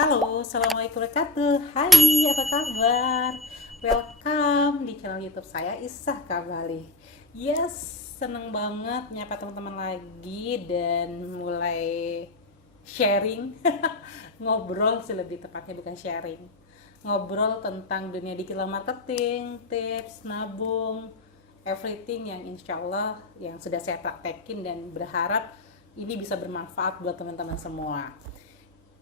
Halo, assalamualaikum warahmatullahi wabarakatuh. Hai, apa kabar? Welcome di channel YouTube saya Isah Kabali. Yes, seneng banget nyapa teman-teman lagi dan mulai sharing, ngobrol sih lebih tepatnya bukan sharing. Ngobrol tentang dunia digital marketing, tips, nabung, everything yang insya Allah yang sudah saya praktekin dan berharap ini bisa bermanfaat buat teman-teman semua.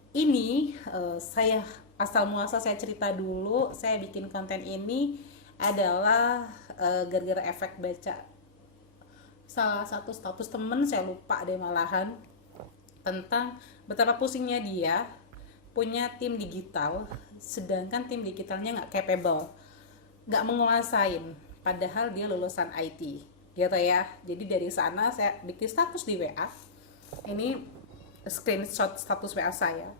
Ini saya asal muasal saya cerita dulu, saya bikin konten ini adalah gara-gara efek baca salah satu status temen, saya lupa deh malahan, tentang betapa pusingnya dia punya tim digital sedangkan tim digitalnya nggak capable, nggak menguasain, padahal dia lulusan IT gitu ya. Jadi dari sana saya bikin status di WA, ini screenshot status WA saya.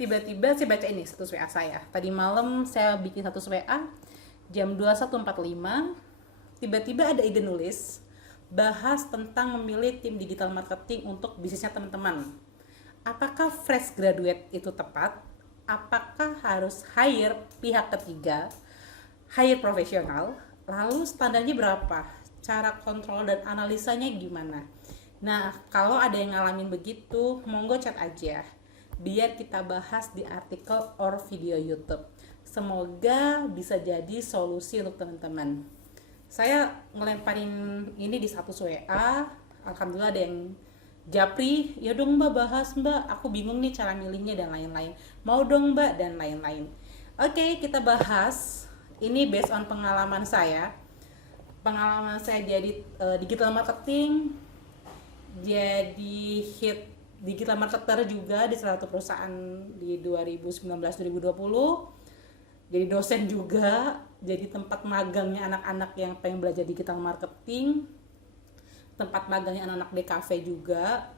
Tiba-tiba saya baca ini status WA saya. Tadi malam saya bikin status WA jam 21.45. Tiba-tiba ada ide nulis bahas tentang memilih tim digital marketing untuk bisnisnya teman-teman. Apakah fresh graduate itu tepat? Apakah harus hire pihak ketiga, hire profesional? Lalu standarnya berapa? Cara kontrol dan analisanya gimana? Nah, kalau ada yang ngalamin begitu, monggo chat aja biar kita bahas di artikel or video YouTube. Semoga bisa jadi solusi untuk teman-teman. Saya ngelemparin ini di status WA, alhamdulillah ada yang japri, ya dong mbak bahas mbak, aku bingung nih cara milihnya dan lain-lain. Mau dong mbak dan lain-lain. Oke, kita bahas. Ini based on pengalaman saya. Pengalaman saya jadi digital marketing, jadi hit digital marketer juga di salah satu perusahaan di 2019-2020, jadi dosen juga, jadi tempat magangnya anak-anak yang pengen belajar digital marketing, tempat magangnya anak-anak DKV juga.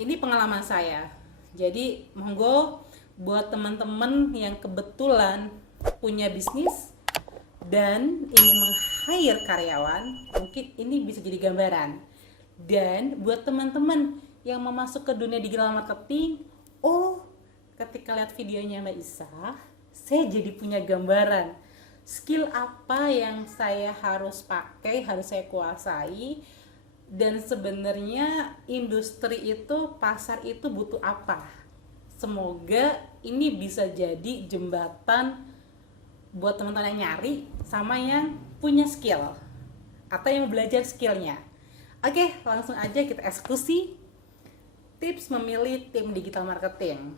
Ini pengalaman saya. Jadi monggo buat teman-teman yang kebetulan punya bisnis dan ingin meng-hire karyawan, mungkin ini bisa jadi gambaran. Dan buat teman-teman yang mau masuk ke dunia digital marketing, oh ketika lihat videonya Mbak Isa, saya jadi punya gambaran skill apa yang saya harus pakai, harus saya kuasai, dan sebenarnya industri itu, pasar itu butuh apa. Semoga ini bisa jadi jembatan buat teman-teman yang nyari sama yang punya skill atau yang belajar skillnya. Oke, langsung aja kita eksekusi. Tips memilih tim digital marketing.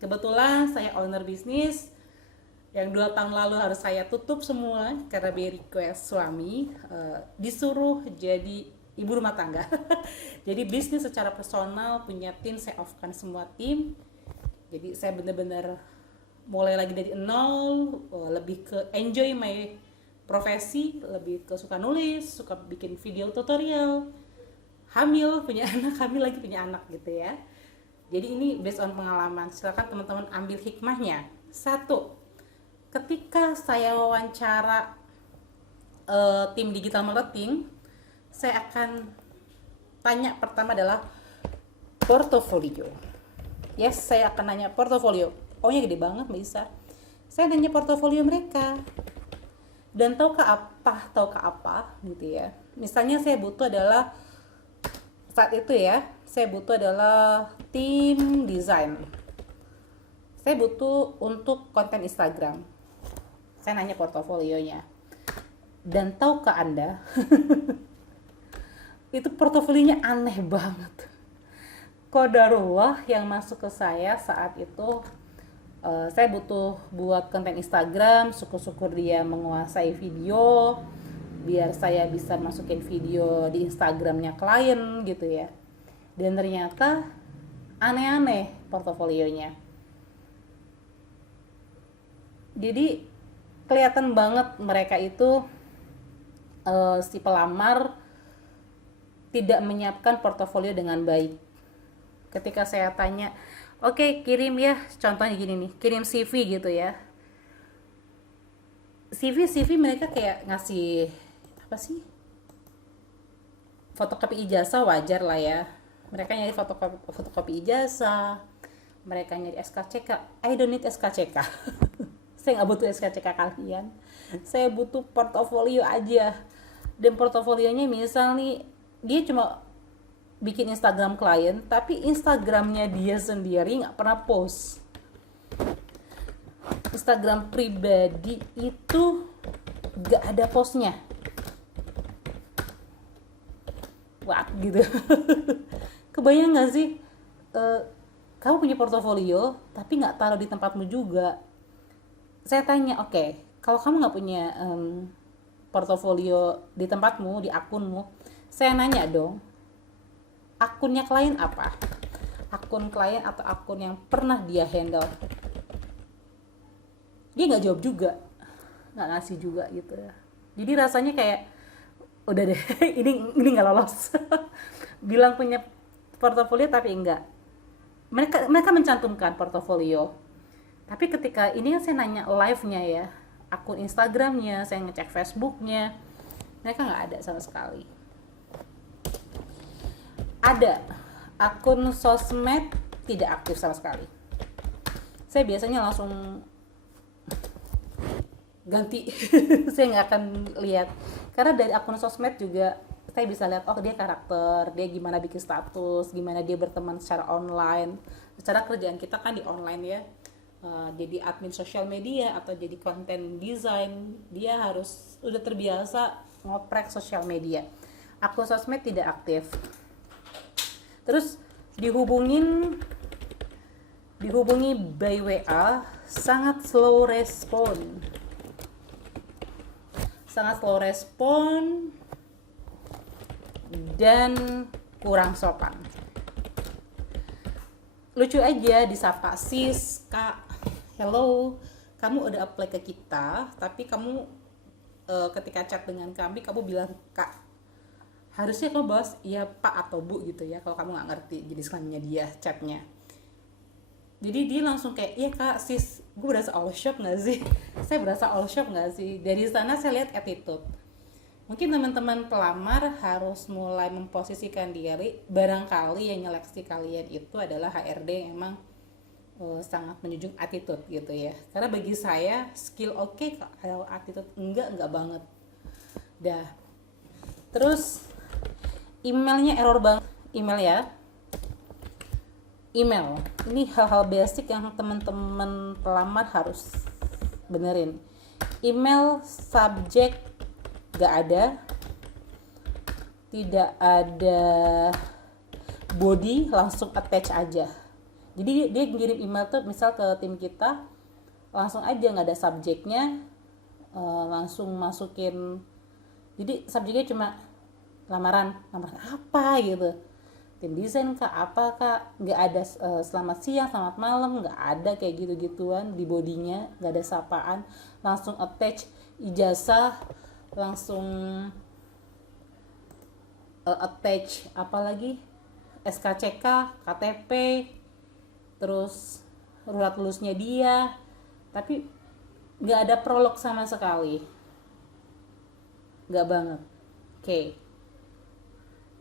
Kebetulan saya owner bisnis yang 2 tahun lalu harus saya tutup semua karena by request suami, disuruh jadi ibu rumah tangga. Jadi bisnis secara personal punya tim, saya off-kan semua tim. Jadi saya benar-benar mulai lagi dari nol, lebih ke enjoy my profesi, lebih ke suka nulis, suka bikin video tutorial, hamil, punya anak, hamil lagi punya anak gitu ya. Jadi ini based on pengalaman, silakan teman-teman ambil hikmahnya. 1, ketika saya wawancara tim digital marketing, saya akan tanya pertama adalah portofolio. Yes, saya akan nanya portofolio. Oh-nya gede banget Mbak Isa. Saya nanya portofolio mereka. Dan tahukah apa gitu ya. Misalnya saya butuh adalah saat itu ya, saya butuh adalah tim desain. Saya butuh untuk konten Instagram. Saya nanya portofolionya. Dan tahukah Anda, itu portofolionya aneh banget. Qadarullah yang masuk ke saya saat itu, saya butuh buat konten Instagram, syukur-syukur dia menguasai video, biar saya bisa masukin video di Instagramnya klien gitu ya. Dan ternyata aneh-aneh portofolionya. Jadi kelihatan banget mereka itu si pelamar tidak menyiapkan portofolio dengan baik. Ketika saya tanya, oke, kirim ya, contohnya gini nih, kirim CV gitu ya. CV mereka kayak ngasih apa sih, fotokopi ijazah, wajar lah ya, mereka nyari fotokopi ijazah, mereka nyari SKCK. I don't need SKCK. Saya nggak butuh SKCK kalian, saya butuh portofolio aja. Dan portofolionya misal nih, dia cuma bikin Instagram klien, tapi Instagramnya dia sendiri nggak pernah post. Instagram pribadi itu nggak ada postnya. Wah gitu. Kebayang nggak sih, kamu punya portofolio tapi nggak taruh di tempatmu juga. Saya tanya, oke, kalau kamu nggak punya portofolio di tempatmu, di akunmu, saya nanya dong, akunnya klien apa? Akun klien atau akun yang pernah dia handle? Dia nggak jawab juga, nggak ngasih juga gitu ya. Jadi rasanya kayak udah deh, ini nggak lolos. Bilang punya portofolio tapi enggak. Mereka mencantumkan portofolio, tapi ketika ini kan saya nanya live-nya ya, akun Instagramnya, saya ngecek Facebooknya, mereka nggak ada sama sekali. Ada akun sosmed tidak aktif sama sekali. Saya biasanya langsung ganti. Saya nggak akan lihat, karena dari akun sosmed juga saya bisa lihat, oh dia karakter, dia gimana bikin status, gimana dia berteman secara online. Secara kerjaan kita kan di online ya, jadi admin sosial media atau jadi content design, dia harus udah terbiasa ngoprek sosial media. Akun sosmed tidak aktif. Terus dihubungi by WA, sangat slow respon. Dan kurang sopan. Lucu aja disapa sis, kak, hello, kamu udah apply ke kita, tapi kamu ketika chat dengan kami, kamu bilang kak. Harusnya kamu bahas ya pak atau bu gitu ya, kalau kamu nggak ngerti jenis kelaminnya dia chatnya. Jadi dia langsung kayak, iya kak, sis, gue berasa all shock nggak sih? Saya berasa all shock nggak sih? Dari sana saya lihat attitude. Mungkin teman-teman pelamar harus mulai memposisikan diri, barangkali yang nyeleksi kalian itu adalah HRD yang emang sangat menjunjung attitude gitu ya. Karena bagi saya skill oke, kalau attitude enggak banget. Dah. Terus emailnya error banget, email ya. Email, ini hal-hal basic yang teman-teman pelamar harus benerin. Email subjek gak ada, tidak ada body, langsung attach aja. Jadi dia ngirim email tuh misal ke tim kita, langsung aja nggak ada subjeknya, langsung masukin. Jadi subjeknya cuma lamaran apa gitu, tim desain kak, apa kak, nggak ada selamat siang, selamat malam, nggak ada kayak gitu-gituan di bodinya, nggak ada sapaan, langsung attach ijazah, langsung attach apalagi SKCK, KTP, terus rurat lulusnya dia, tapi nggak ada prolog sama sekali, nggak banget. Oke.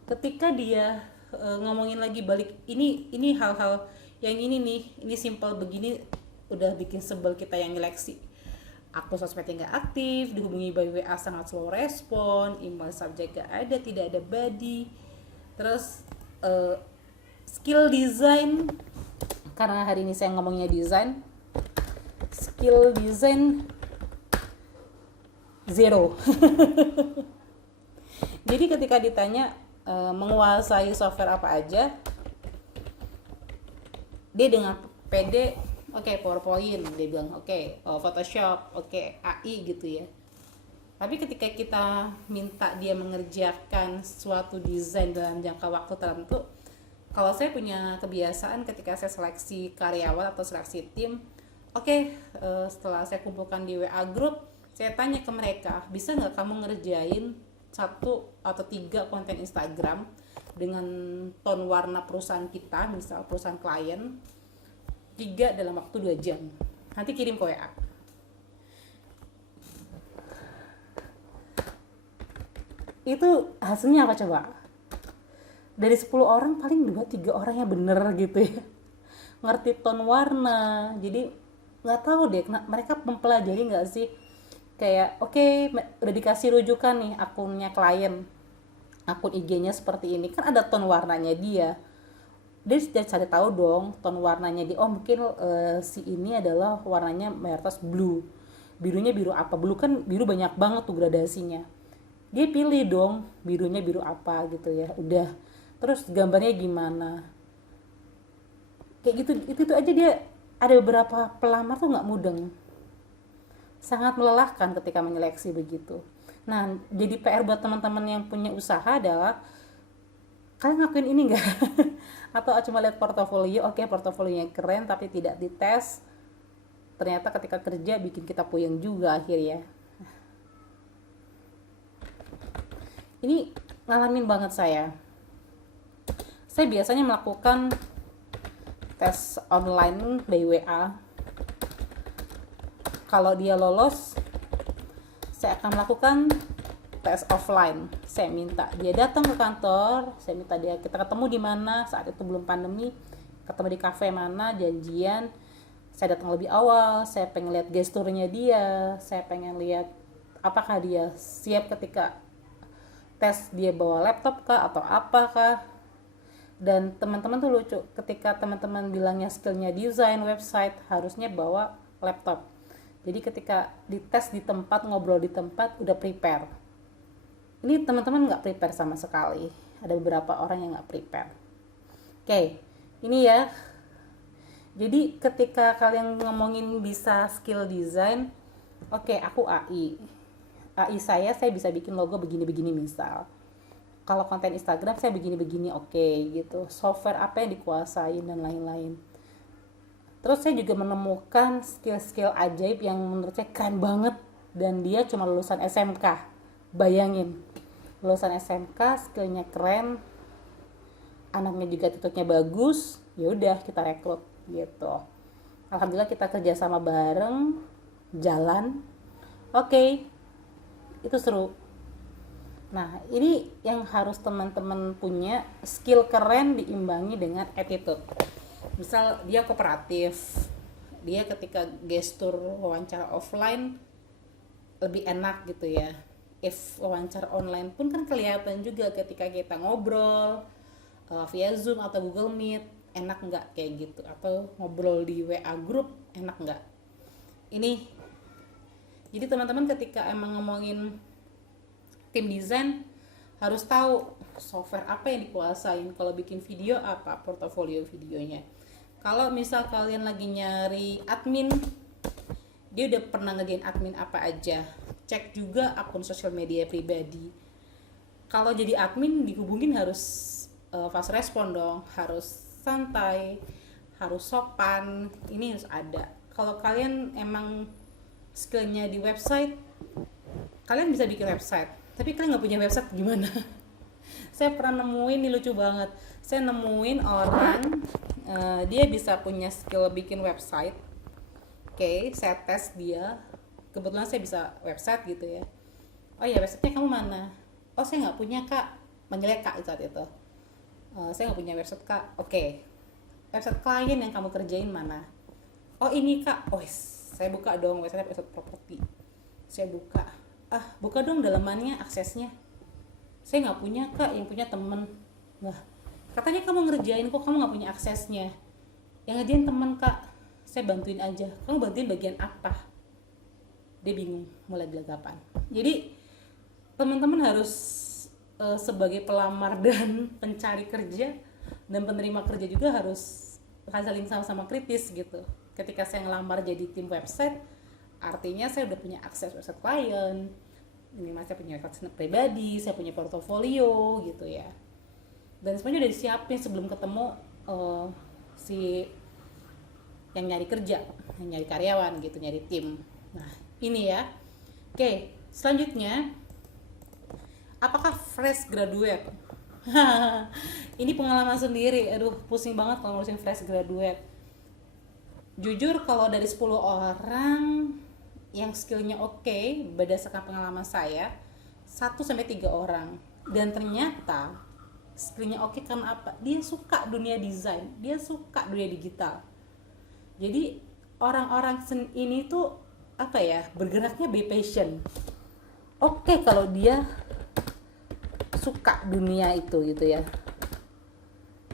Ketika dia ngomongin lagi balik, ini hal-hal yang ini simple begini udah bikin sebel kita yang nyeleksi. Akun sosmednya nggak aktif, dihubungi by WA sangat slow respon, email subjek gak ada, tidak ada body. Terus skill design, karena hari ini saya ngomongnya design, skill design zero. Jadi ketika ditanya menguasai software apa aja, dia dengan PD, oke, PowerPoint, dia bilang oke, Photoshop, oke, AI gitu ya. Tapi ketika kita minta dia mengerjakan suatu desain dalam jangka waktu tertentu, kalau saya punya kebiasaan ketika saya seleksi karyawan atau seleksi tim, setelah saya kumpulkan di WA group, saya tanya ke mereka, bisa nggak kamu ngerjain 1 atau 3 konten Instagram dengan tone warna perusahaan kita, misal perusahaan klien, 3 dalam waktu 2 jam, nanti kirim ke WA. Itu hasilnya apa coba? Dari 10 orang paling 2-3 orang yang bener gitu ya. ngerti tone warna. Jadi nggak tahu deh mereka mempelajari nggak sih, kayak oke, udah dikasih rujukan nih akunnya klien, akun IG-nya seperti ini, kan ada tone warnanya dia sudah cari tahu dong tone warnanya dia. Oh mungkin si ini adalah warnanya mayoritas blue, birunya biru apa, blue kan biru banyak banget tuh gradasinya, dia pilih dong birunya biru apa gitu ya. Udah, terus gambarnya gimana, kayak gitu. Itu aja dia. Ada beberapa pelamar tuh nggak mudeng, sangat melelahkan ketika menyeleksi begitu. Nah, jadi PR buat teman-teman yang punya usaha adalah kalian ngakuin ini enggak? Atau cuma lihat portofolio, oke portofolionya keren tapi tidak dites. Ternyata ketika kerja bikin kita puyeng juga akhirnya. Ini ngalamin banget saya. Saya biasanya melakukan tes online by WA. Kalau dia lolos, saya akan melakukan tes offline. Saya minta dia datang ke kantor, saya minta kita ketemu di mana, saat itu belum pandemi, ketemu di kafe mana, janjian. Saya datang lebih awal, saya pengen lihat gesturnya dia, saya pengen lihat apakah dia siap ketika tes, dia bawa laptop kah atau apakah. Dan teman-teman tuh lucu, ketika teman-teman bilangnya skillnya desain website, harusnya bawa laptop. Jadi ketika dites di tempat, ngobrol di tempat, udah prepare. Ini teman-teman nggak prepare sama sekali. Ada beberapa orang yang nggak prepare. Oke, ini ya. Jadi ketika kalian ngomongin bisa skill design, oke, aku AI. AI saya bisa bikin logo begini-begini misal. Kalau konten Instagram saya begini-begini, oke, gitu. Software apa yang dikuasain dan lain-lain. Terus saya juga menemukan skill-skill ajaib yang menurut saya keren banget, dan dia cuma lulusan SMK. Bayangin, lulusan SMK, skillnya keren, anaknya juga tutupnya bagus, ya udah kita rekrut gitu. Alhamdulillah kita kerja sama bareng, jalan, oke, itu seru. Nah, ini yang harus teman-teman punya, skill keren diimbangi dengan attitude. Misal dia kooperatif, dia ketika gestur wawancara offline lebih enak gitu ya. If wawancara online pun kan kelihatan juga ketika kita ngobrol via Zoom atau Google Meet, enak nggak kayak gitu. Atau ngobrol di WA group, enak nggak. Ini, jadi teman-teman ketika emang ngomongin tim desain harus tahu software apa yang dikuasain. Kalau bikin video apa portofolio videonya. Kalau misal kalian lagi nyari admin, dia udah pernah ngerjain admin apa aja. Cek juga akun sosial media pribadi. Kalau jadi admin dihubungin harus fast respon dong, harus santai, harus sopan, ini harus ada. Kalau kalian emang skillnya di website, kalian bisa bikin website. Tapi kalian nggak punya website gimana? Saya pernah nemuin, ini lucu banget. Saya nemuin orang, dia bisa punya skill bikin website. Oke, saya tes dia. Kebetulan saya bisa website gitu ya. Oh ya, websitenya kamu mana? Oh saya nggak punya kak. Manggilnya kak saat itu. Saya nggak punya website kak. Oke, website klien yang kamu kerjain mana? Oh ini kak. Oh saya buka dong website properti. Saya buka. Buka dong dalamannya, aksesnya. Saya nggak punya kak, yang punya temen. Nah, katanya kamu ngerjain, kok kamu nggak punya aksesnya? Yang ngerjain temen kak. Saya bantuin aja. Kamu bantuin bagian apa? Dia bingung, mulai gelagapan. Jadi teman-teman harus sebagai pelamar dan pencari kerja dan penerima kerja juga harus saling sama-sama kritis gitu. Ketika saya ngelamar jadi tim website, artinya saya udah punya akses website klien, ini saya punya website pribadi, saya punya portofolio gitu ya, dan semuanya udah disiapin sebelum ketemu si yang nyari kerja, yang nyari karyawan gitu, nyari tim. Nah ini ya. Oke, selanjutnya, apakah fresh graduate? Ini pengalaman sendiri, aduh pusing banget kalau ngurusin fresh graduate. Jujur kalau dari 10 orang yang skillnya oke, berdasarkan pengalaman saya 1-3 orang. Dan ternyata skillnya oke karena apa? Dia suka dunia desain, dia suka dunia digital. Jadi orang-orang ini tuh apa ya, bergeraknya be patient. Oke, kalau dia suka dunia itu gitu ya,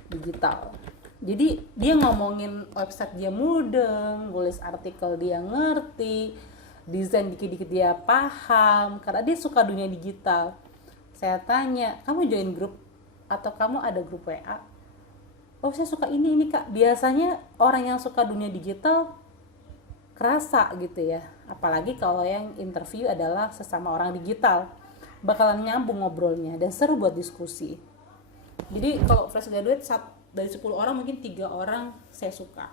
digital. Jadi dia ngomongin website dia mudeng, nulis artikel dia ngerti, desain dikit-dikit dia paham, karena dia suka dunia digital. Saya tanya, kamu join grup atau kamu ada grup WA? Oh, saya suka ini Kak. Biasanya orang yang suka dunia digital kerasa gitu ya, apalagi kalau yang interview adalah sesama orang digital, bakalan nyambung ngobrolnya dan seru buat diskusi. Jadi kalau fresh graduate dari 10 orang mungkin 3 orang saya suka.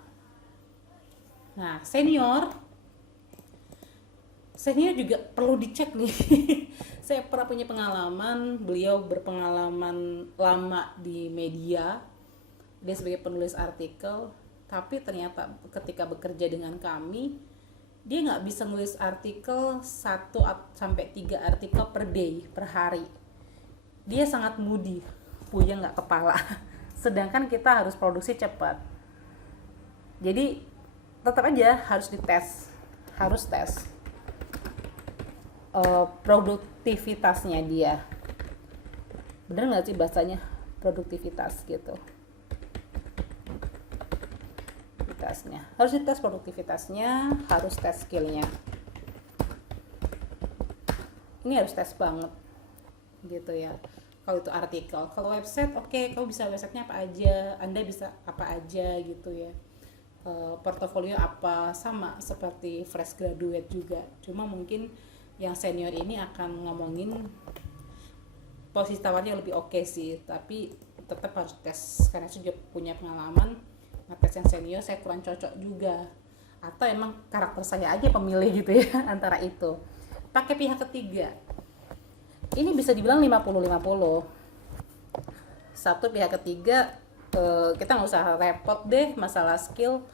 Nah, senior juga perlu dicek nih. Saya pernah punya pengalaman, beliau berpengalaman lama di media, dia sebagai penulis artikel, tapi ternyata ketika bekerja dengan kami, dia nggak bisa nulis artikel 1-3 artikel per day, per hari. Dia sangat moody, puyeng nggak kepala. Sedangkan kita harus produksi cepat. Jadi tetap aja harus dites, harus tes produktivitasnya dia. Bener nggak sih bahasanya produktivitas gitu? Harus dites produktivitasnya, harus tes skillnya. Ini harus tes banget gitu ya. Kalau itu artikel, kalau website, oke, kamu bisa websitenya apa aja, Anda bisa apa aja gitu ya. Portofolio apa, sama seperti fresh graduate juga. Cuma mungkin yang senior ini akan ngomongin posisi tawarnya lebih oke sih, tapi tetap harus tes karena saya juga punya pengalaman ngetes yang senior, saya kurang cocok juga, atau emang karakter saya aja pemilih gitu ya. Antara itu pakai pihak ketiga ini bisa dibilang 50-50. Satu pihak ketiga, kita nggak usah repot deh masalah skill,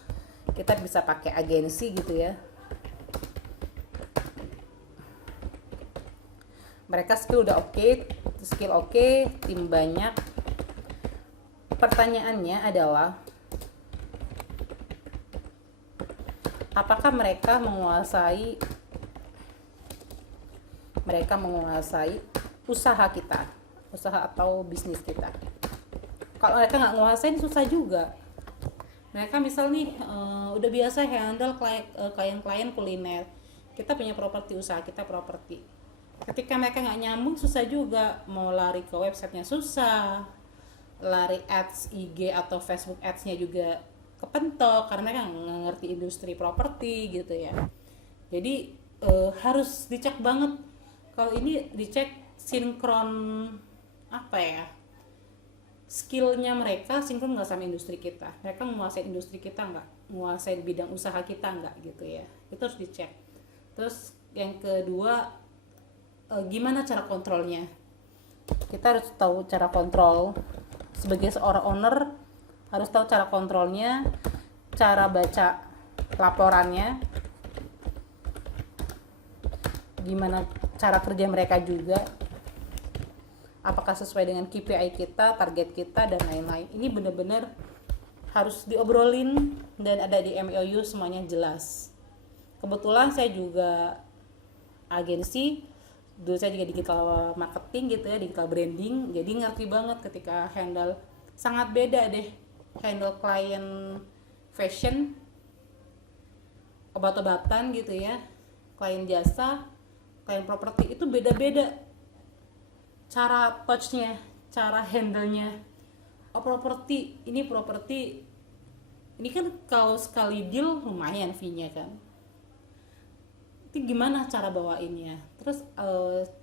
kita bisa pakai agensi gitu ya. Mereka skill udah oke, tim banyak. Pertanyaannya adalah, apakah mereka menguasai usaha kita, usaha atau bisnis kita? Kalau mereka nggak nguasain, susah juga. Mereka misal nih udah biasa handle klien-klien kuliner, kita punya properti, usaha kita properti. Ketika mereka nggak nyambung, susah juga, mau lari ke websitenya susah, lari ads IG atau Facebook ads-nya juga kepentok karena mereka nggak ngerti industri properti gitu ya. Jadi harus dicek banget. Kalau ini dicek sinkron skillnya mereka sinkron nggak sama industri kita, mereka menguasai industri kita nggak, menguasai bidang usaha kita nggak gitu ya. Itu harus dicek. Terus yang kedua, gimana cara kontrolnya? Kita harus tahu cara kontrol. Sebagai seorang owner harus tahu cara kontrolnya, cara baca laporannya, gimana cara kerja mereka juga, apakah sesuai dengan KPI kita, target kita, dan lain-lain. Ini benar-benar harus diobrolin dan ada di MOU, semuanya jelas. Kebetulan saya juga agensi, dulu saya juga digital marketing gitu ya, digital branding, jadi ngerti banget ketika handle, sangat beda deh handle klien fashion, obat-obatan gitu ya, klien jasa, klien properti, itu beda-beda cara touchnya, cara handle-nya. Properti ini kan kalau sekali deal lumayan fee-nya kan. Itu gimana cara bawainnya? Terus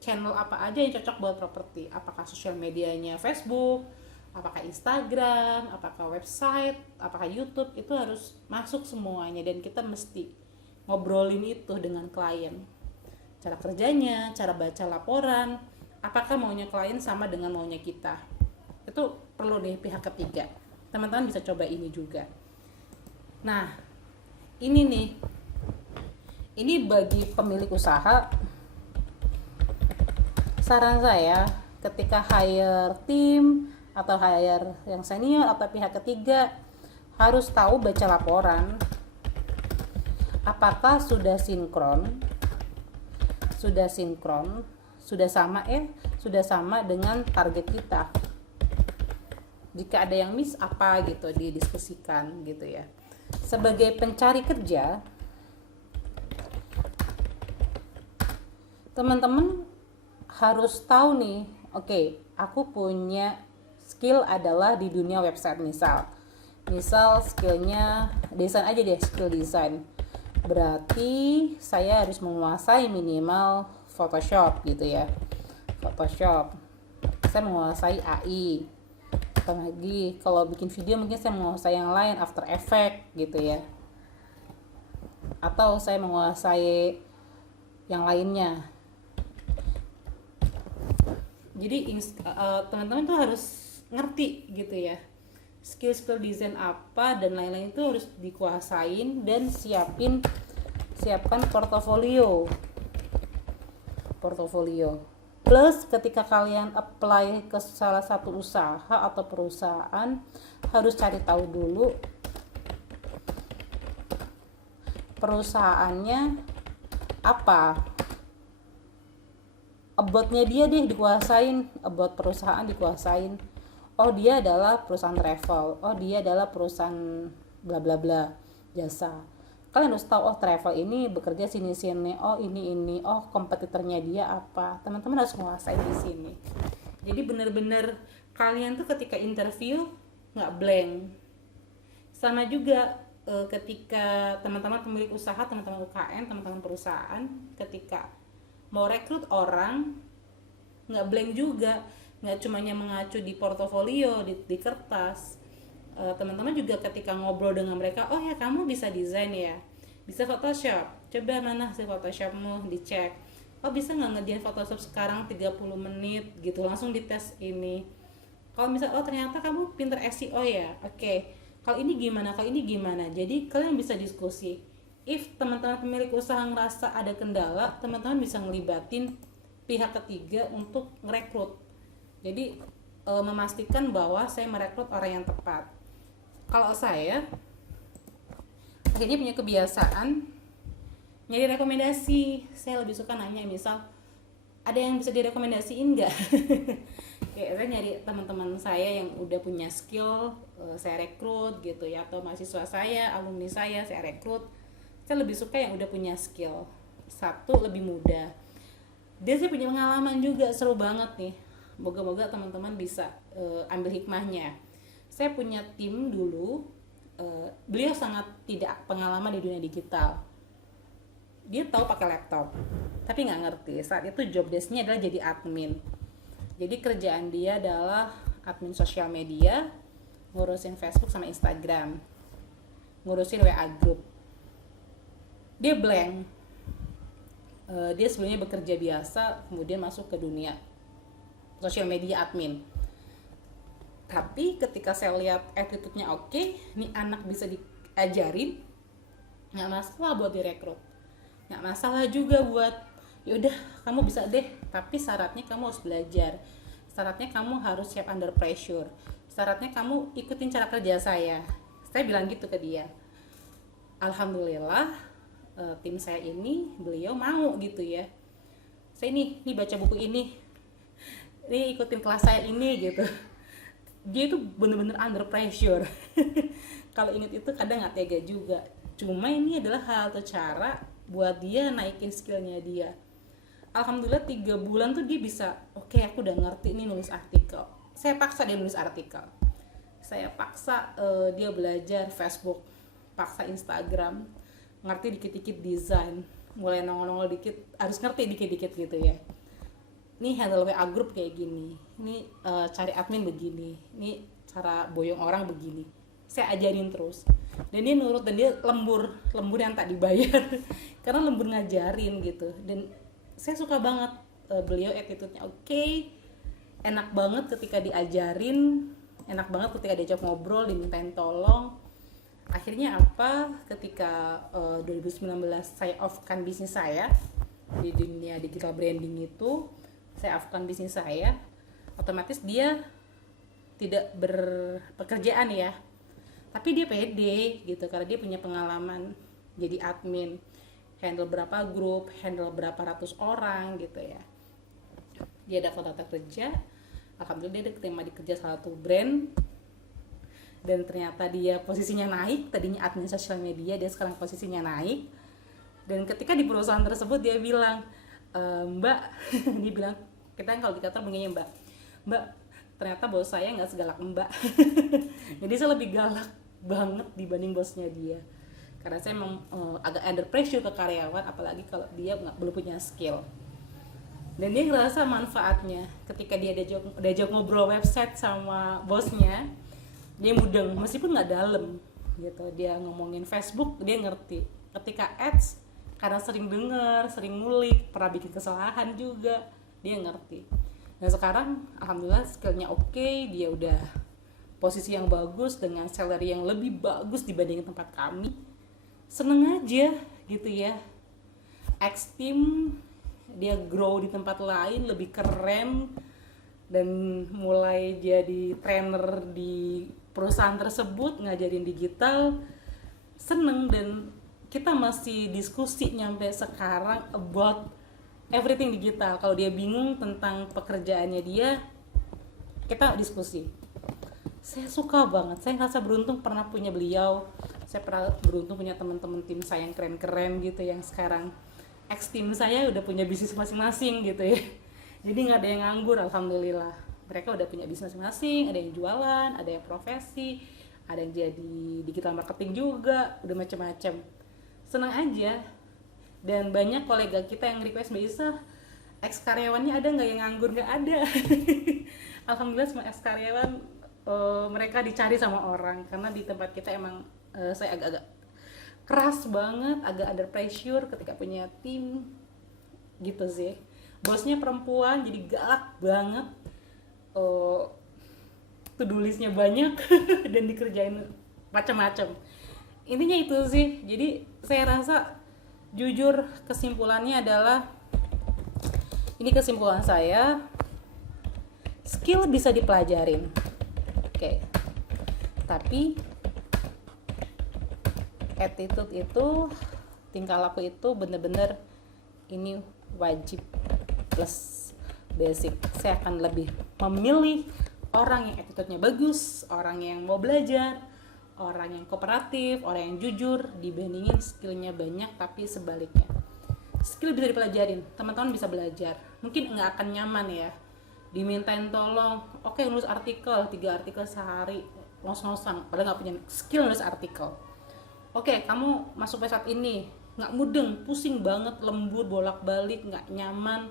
channel apa aja yang cocok buat properti? Apakah sosial medianya Facebook, apakah Instagram, apakah website, apakah YouTube? Itu harus masuk semuanya dan kita mesti ngobrolin itu dengan klien. Cara kerjanya, cara baca laporan, apakah maunya klien sama dengan maunya kita? Itu perlu deh pihak ketiga. Teman-teman bisa coba ini juga. Nah, ini nih. Ini bagi pemilik usaha, saran saya ketika hire tim atau hire yang senior atau pihak ketiga, harus tahu baca laporan, apakah sudah sinkron, sudah sama dengan target kita. Jika ada yang miss apa gitu didiskusikan gitu ya. Sebagai pencari kerja, teman-teman harus tahu nih, oke, aku punya skill adalah di dunia website misal skillnya desain aja deh, skill desain. Berarti saya harus menguasai minimal Photoshop gitu ya. Saya menguasai AI. Lagi kalau bikin video mungkin saya menguasai yang lain, After Effects gitu ya, atau saya menguasai yang lainnya. Jadi teman-teman tuh harus ngerti gitu ya, skill desain apa dan lain-lain itu harus dikuasain, dan siapkan portofolio. Plus ketika kalian apply ke salah satu usaha atau perusahaan, harus cari tahu dulu perusahaannya apa, about-nya dia dikuasain, about perusahaan dikuasain. Oh, dia adalah perusahaan travel, oh dia adalah perusahaan bla bla bla jasa. Kalian harus tahu, oh travel ini bekerja sini, oh ini, oh kompetitornya dia apa. Teman-teman harus menguasai di sini. Jadi benar-benar kalian tuh ketika interview nggak blank. Sama juga ketika teman-teman pemilik usaha, teman-teman UKM, teman-teman perusahaan, ketika mau rekrut orang nggak blank juga, nggak cumanya mengacu di portofolio di kertas. Teman-teman juga ketika ngobrol dengan mereka, oh ya kamu bisa desain ya, bisa Photoshop, coba mana sih Photoshopmu, dicek. Oh bisa nggak ngerjain Photoshop sekarang 30 menit gitu, langsung dites ini. Kalau misal oh ternyata kamu pinter SEO ya, oke. Kalau ini gimana, jadi kalian bisa diskusi. If teman-teman pemilik usaha ngerasa ada kendala, teman-teman bisa ngelibatin pihak ketiga untuk merekrut. Jadi memastikan bahwa saya merekrut orang yang tepat. Kalau saya akhirnya punya kebiasaan nyari rekomendasi. Saya lebih suka nanya, misal ada yang bisa direkomendasiin nggak? Kayak saya nyari teman-teman saya yang udah punya skill, saya rekrut gitu ya, atau mahasiswa saya, alumni saya rekrut. Saya lebih suka yang udah punya skill. Satu, lebih mudah. Dia sih punya pengalaman juga, seru banget nih. Moga-moga teman-teman bisa ambil hikmahnya. Saya punya tim dulu, beliau sangat tidak pengalaman di dunia digital. Dia tahu pakai laptop, tapi nggak ngerti. Saat itu job desk-nya adalah jadi admin. Jadi kerjaan dia adalah admin sosial media, ngurusin Facebook sama Instagram, ngurusin WA group. Dia blank. Dia sebelumnya bekerja biasa, kemudian masuk ke dunia sosial media admin. Tapi ketika saya lihat attitude-nya oke, nih anak bisa diajarin, nggak masalah buat direkrut, nggak masalah juga buat yaudah kamu bisa deh, tapi syaratnya kamu harus belajar, syaratnya kamu harus siap under pressure, syaratnya kamu ikutin cara kerja saya bilang gitu ke dia. Alhamdulillah tim saya ini beliau mau gitu ya, saya nih baca buku ini ikutin kelas saya ini gitu. Dia itu bener-bener under pressure. Kalau inget itu kadang nggak tega juga. Cuma ini adalah hal atau cara buat dia naikin skillnya dia. Alhamdulillah 3 bulan tuh dia bisa, oke, aku udah ngerti nih nulis artikel. Saya paksa dia nulis artikel. Saya paksa dia belajar Facebook, paksa Instagram, ngerti dikit-dikit desain, mulai nongol-nongol dikit, harus ngerti dikit-dikit gitu ya. Ini handle WA group kayak gini, ini cari admin begini, ini cara boyong orang begini. Saya ajarin terus, dan dia nurut, dan dia lembur yang tak dibayar karena lembur ngajarin gitu. Dan saya suka banget beliau attitude-nya oke, enak banget ketika diajarin, enak banget ketika diajak ngobrol, dimintain tolong. Akhirnya apa, ketika 2019 saya off-kan bisnis saya di dunia digital branding itu, saya off-kan bisnis saya, otomatis dia tidak berpekerjaan ya, tapi dia pede gitu karena dia punya pengalaman. jadi admin, handle berapa grup, handle berapa ratus orang gitu ya. Dia daftar kerja, alhamdulillah dia keterima di kerja salah satu brand, dan ternyata dia posisinya naik. Tadinya admin sosial media, dia sekarang posisinya naik. Dan ketika di perusahaan tersebut dia bilang, Mbak, dia bilang, kita kalau di kantor manggilnya Mbak, ternyata bos saya nggak segalak Mbak. Jadi saya lebih galak banget dibanding bosnya dia, karena saya memang agak under pressure ke karyawan, apalagi kalau dia belum punya skill. Dan dia ngerasa manfaatnya ketika dia diajak ngobrol website sama bosnya, dia mudeng meskipun nggak dalam gitu. Dia ngomongin Facebook, dia ngerti. Ketika ads, karena sering denger, sering ngulik, pernah bikin kesalahan juga, dia ngerti. Dan sekarang alhamdulillah skillnya oke, dia udah posisi yang bagus dengan salary yang lebih bagus dibanding tempat kami. Seneng aja gitu ya. X team dia grow di tempat lain lebih keren, dan mulai jadi trainer di perusahaan tersebut ngajarin digital. Seneng, dan kita masih diskusi nyampe sekarang about everything digital. Kalau dia bingung tentang pekerjaannya dia, kita diskusi. Saya suka banget, saya ngerasa beruntung pernah punya beliau. Saya pernah beruntung punya teman-teman tim saya yang keren-keren gitu, yang sekarang ex tim saya udah punya bisnis masing-masing gitu ya. Jadi nggak ada yang nganggur, alhamdulillah. Mereka udah punya bisnis masing-masing, ada yang jualan, ada yang profesi, ada yang jadi digital marketing juga, udah macam-macam. Senang aja. Dan banyak kolega kita yang request, Mbak Isa, ex karyawannya ada nggak yang nganggur? Nggak ada. Alhamdulillah semua ex karyawan mereka dicari sama orang, karena di tempat kita emang saya agak-agak keras banget, agak under pressure ketika punya tim gitu sih. Bosnya perempuan jadi galak banget, to-do listnya banyak dan dikerjain macam-macam. Intinya itu sih. Jadi saya rasa jujur kesimpulannya adalah, ini kesimpulan saya, skill bisa dipelajarin, oke. Tapi attitude itu, tingkah laku itu bener-bener ini wajib plus basic. Saya akan lebih memilih orang yang attitude-nya bagus, orang yang mau belajar, orang yang kooperatif, orang yang jujur, dibandingin skillnya banyak tapi sebaliknya. Skill bisa dipelajarin, teman-teman bisa belajar. Mungkin nggak akan nyaman ya, dimintain tolong, oke, nulis artikel 3 artikel sehari, ngos-ngosan, padahal nggak punya skill nulis artikel. Oke, kamu masuk website ini, nggak mudeng, pusing banget, lembur, bolak-balik, nggak nyaman.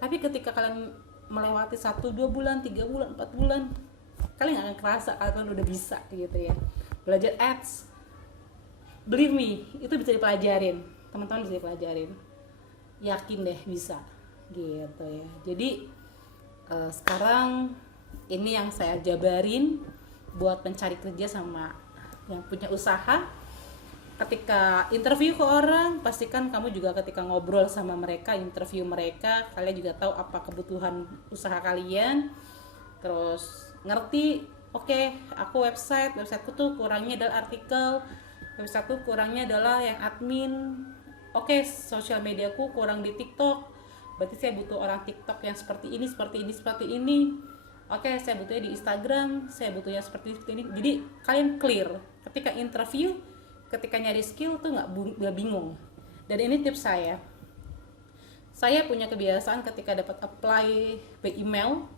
Tapi ketika kalian melewati 1-2 bulan, 3 bulan, 4 bulan, kalian nggak akan kerasa kalian udah bisa gitu ya. Belajar ads, believe me, itu bisa dipelajarin, teman-teman bisa dipelajarin. Yakin deh bisa, gitu ya. Jadi sekarang ini yang saya jabarin buat pencari kerja sama yang punya usaha. Ketika interview ke orang, pastikan kamu juga ketika ngobrol sama mereka, interview mereka, kalian juga tahu apa kebutuhan usaha kalian. Terus ngerti, oke, aku websiteku tuh kurangnya adalah artikel, websiteku kurangnya adalah yang admin. Oke, sosial mediaku kurang di TikTok, berarti saya butuh orang TikTok yang seperti ini, seperti ini, seperti ini. Oke, saya butuhnya di Instagram, saya butuhnya seperti ini. Jadi kalian clear ketika interview. Ketika nyari skill tuh nggak bingung. Dan ini tips saya punya kebiasaan ketika dapat apply by email,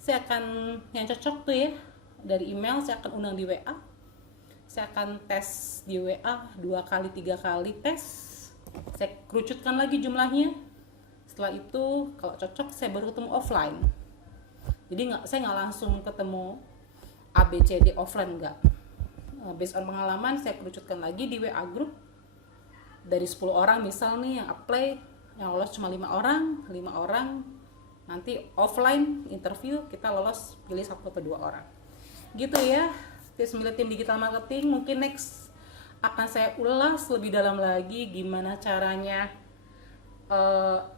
saya akan yang cocok tuh ya dari email, saya akan undang di WA, saya akan tes di WA 2 kali 3 kali tes, saya kerucutkan lagi jumlahnya. Setelah itu kalau cocok saya baru ketemu offline. Jadi saya nggak langsung ketemu ABCD offline, nggak. Based on pengalaman, saya kerucutkan lagi di WA group. Dari 10 orang misal nih yang apply, yang lolos cuma 5 orang, nanti offline interview kita lolos pilih 1 atau 2 orang. Gitu ya, tips milik tim digital marketing. Mungkin next akan saya ulas lebih dalam lagi gimana caranya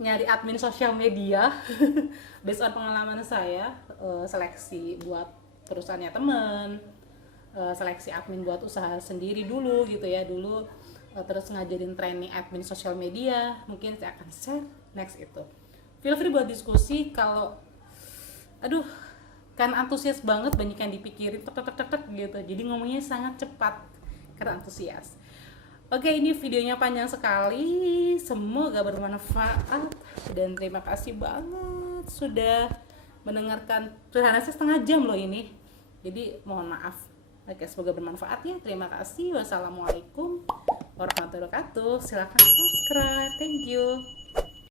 nyari admin sosial media. Based on pengalaman saya, seleksi buat perusahaannya temen, seleksi admin buat usaha sendiri dulu gitu ya. Dulu terus ngajarin training admin sosial media. Mungkin saya akan share next itu. Feel free buat diskusi. Kalau aduh kan antusias banget, banyak yang dipikirin tek gitu, jadi ngomongnya sangat cepat karena antusias. Oke, ini videonya panjang sekali, semoga bermanfaat dan terima kasih banget sudah mendengarkan. Sudah setengah jam loh ini, jadi mohon maaf. Oke, semoga bermanfaat ya. Terima kasih. Wassalamualaikum warahmatullahi wabarakatuh. Silahkan subscribe. Thank you.